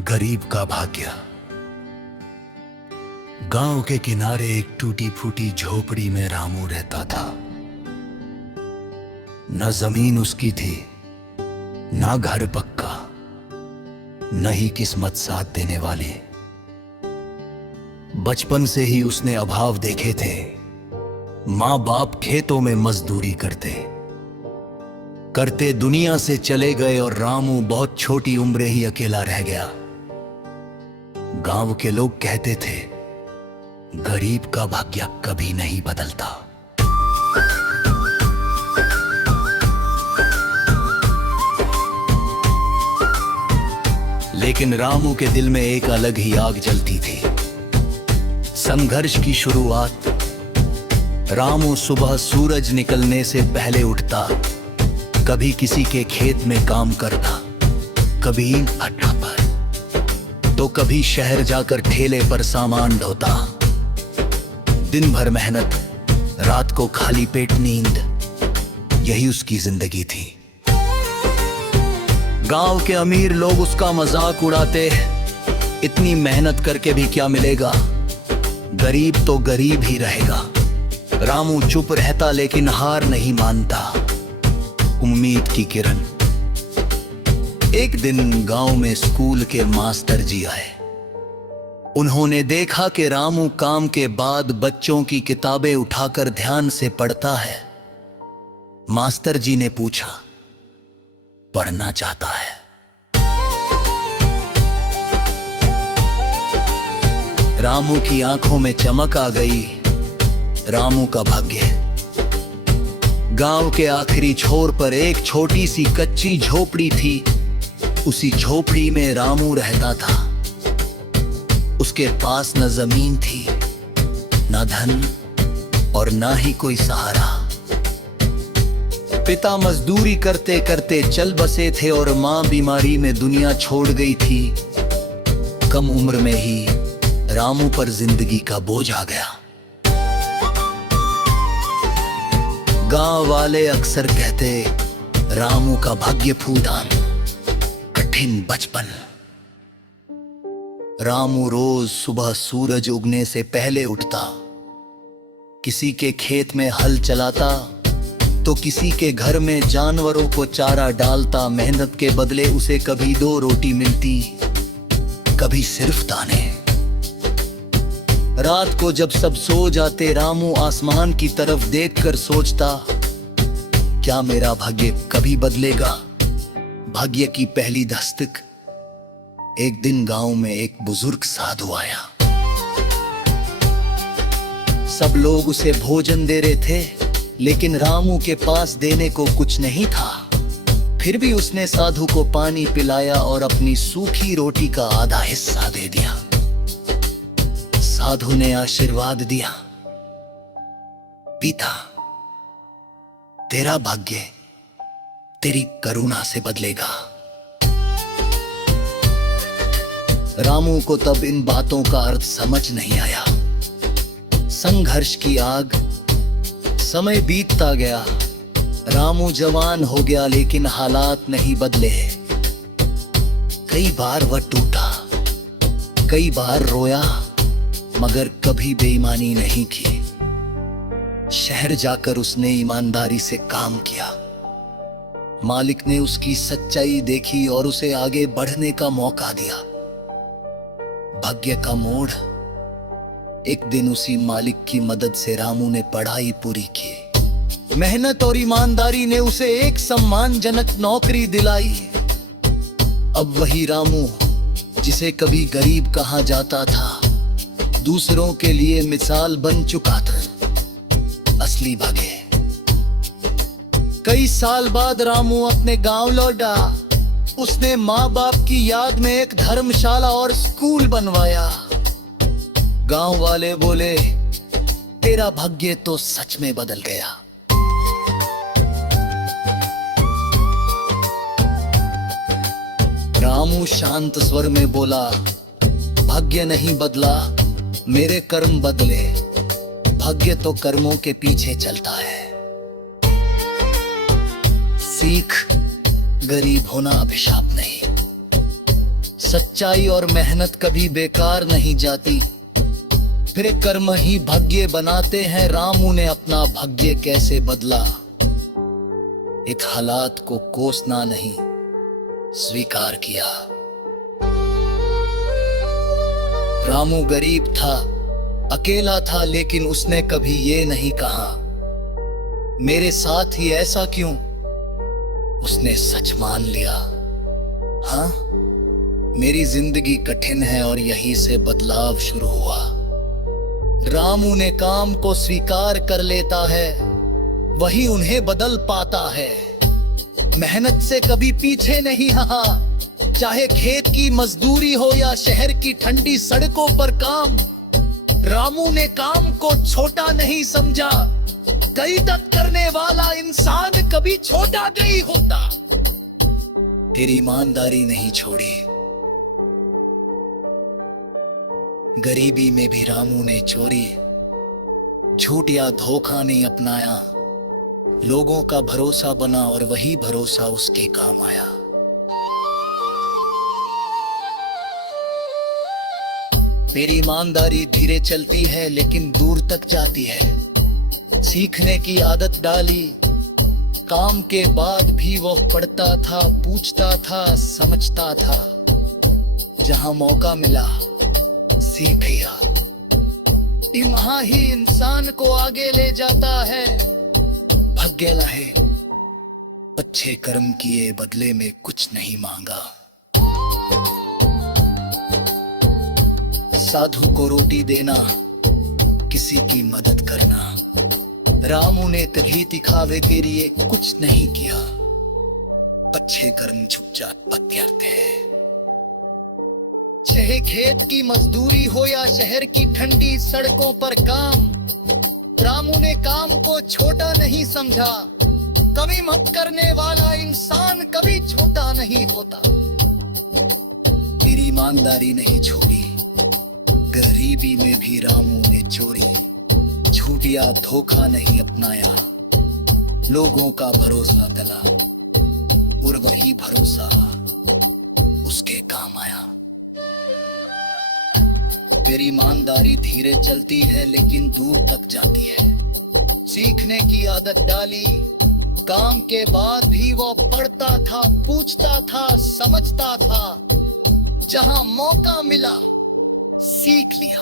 गरीब का भाग्य। गांव के किनारे एक टूटी फूटी झोपड़ी में रामू रहता था। न जमीन उसकी थी, ना घर पक्का, न ही किस्मत साथ देने वाली। बचपन से ही उसने अभाव देखे थे। माँ बाप खेतों में मजदूरी करते करते दुनिया से चले गए और रामू बहुत छोटी उम्र ही अकेला रह गया। गांव के लोग कहते थे, गरीब का भाग्य कभी नहीं बदलता। लेकिन रामू के दिल में एक अलग ही आग जलती थी। संघर्ष की शुरुआत। रामू सुबह सूरज निकलने से पहले उठता, कभी किसी के खेत में काम करता, कभी भट्ठा पर, तो कभी शहर जाकर ठेले पर सामान ढोता। दिन भर मेहनत, रात को खाली पेट नींद, यही उसकी जिंदगी थी। गांव के अमीर लोग उसका मजाक उड़ाते, इतनी मेहनत करके भी क्या मिलेगा, गरीब तो गरीब ही रहेगा। रामू चुप रहता लेकिन हार नहीं मानता। उम्मीद की किरण। एक दिन गांव में स्कूल के मास्टर जी आए। उन्होंने देखा कि रामू काम के बाद बच्चों की किताबें उठाकर ध्यान से पढ़ता है। मास्टर जी ने पूछा, पढ़ना चाहता है? रामू की आंखों में चमक आ गई। रामू का भाग्य। गांव के आखिरी छोर पर एक छोटी सी कच्ची झोपड़ी थी। उसी झोपड़ी में रामू रहता था। उसके पास न जमीन थी, न धन और न ही कोई सहारा। पिता मजदूरी करते करते चल बसे थे और मां बीमारी में दुनिया छोड़ गई थी। कम उम्र में ही रामू पर जिंदगी का बोझ आ गया। गांव वाले अक्सर कहते, रामू का भाग्य फूलदान, कठिन बचपन। रामू रोज सुबह सूरज उगने से पहले उठता, किसी के खेत में हल चलाता, तो किसी के घर में जानवरों को चारा डालता। मेहनत के बदले उसे कभी 2 रोटी मिलती, कभी सिर्फ दाने। रात को जब सब सो जाते, रामू आसमान की तरफ देखकर सोचता, क्या मेरा भाग्य कभी बदलेगा? भाग्य की पहली दस्तक। एक दिन गांव में एक बुजुर्ग साधु आया। सब लोग उसे भोजन दे रहे थे, लेकिन रामू के पास देने को कुछ नहीं था। फिर भी उसने साधु को पानी पिलाया और अपनी सूखी रोटी का आधा हिस्सा दे दिया। साधु ने आशीर्वाद दिया, पिता, तेरा भाग्य तेरी करुणा से बदलेगा। रामू को तब इन बातों का अर्थ समझ नहीं आया। संघर्ष की आग। समय बीतता गया। रामू जवान हो गया, लेकिन हालात नहीं बदले। कई बार वह टूटा, कई बार रोया, मगर कभी बेईमानी नहीं की। शहर जाकर उसने ईमानदारी से काम किया। मालिक ने उसकी सच्चाई देखी और उसे आगे बढ़ने का मौका दिया। भाग्य का मोड़। एक दिन उसी मालिक की मदद से रामू ने पढ़ाई पूरी की। मेहनत और ईमानदारी ने उसे एक सम्मानजनक नौकरी दिलाई। अब वही रामू, जिसे कभी गरीब कहा जाता था, दूसरों के लिए मिसाल बन चुका था। असली भाग्य। कई साल बाद रामू अपने गांव लौटा। उसने माँ बाप की याद में एक धर्मशाला और स्कूल बनवाया। गांव वाले बोले, तेरा भाग्य तो सच में बदल गया। रामू शांत स्वर में बोला, भाग्य नहीं बदला, मेरे कर्म बदले। भाग्य तो कर्मों के पीछे चलता है। सीख, गरीब होना अभिशाप नहीं, सच्चाई और मेहनत कभी बेकार नहीं जाती, फिर कर्म ही भाग्य बनाते हैं। रामू ने अपना भाग्य कैसे बदला? एक हालात को कोसना नहीं, स्वीकार किया। रामू गरीब था, अकेला था, लेकिन उसने कभी ये नहीं कहा मेरे साथ ही ऐसा क्यों। उसने सच मान लिया, हाँ मेरी जिंदगी कठिन है और यहीं से बदलाव शुरू हुआ। रामू ने काम को स्वीकार कर लेता है, वही उन्हें बदल पाता है। मेहनत से कभी पीछे नहीं रहा, चाहे खेत की मजदूरी हो या शहर की ठंडी सड़कों पर काम। रामू ने काम को छोटा नहीं समझा, कई तक करने वाला इंसान कभी छोटा नहीं होता। तेरी ईमानदारी नहीं छोड़ी, गरीबी में भी रामू ने चोरी, झूठ या धोखा नहीं अपनाया। लोगों का भरोसा बना और वही भरोसा उसके काम आया। तेरी ईमानदारी धीरे चलती है लेकिन दूर तक जाती है। सीखने की आदत डाली, काम के बाद भी वो पढ़ता था, पूछता था, समझता था। जहां मौका मिला सीख लिया। वहां ही इंसान को आगे ले जाता है। भाग्य लाए, अच्छे कर्म किए, बदले में कुछ नहीं मांगा। साधु को रोटी देना, किसी की मदद करना। रामू ने कभी दिखावे के लिए कुछ नहीं किया। अच्छे कर्म चुपचाप करते। चाहे खेत की मजदूरी हो या शहर की ठंडी सड़कों पर काम, रामू ने काम को छोटा नहीं समझा। कमी मत करने वाला इंसान कभी छोटा नहीं होता। तेरी ईमानदारी नहीं छोड़ी, गरीबी में भी रामू ने चोरी, झूठ या धोखा नहीं अपनाया। लोगों का भरोसा गला और वही भरोसा उसके काम आया। तेरी ईमानदारी धीरे चलती है लेकिन दूर तक जाती है। सीखने की आदत डाली, काम के बाद भी वो पढ़ता था, पूछता था, समझता था। जहां मौका मिला सीख लिया।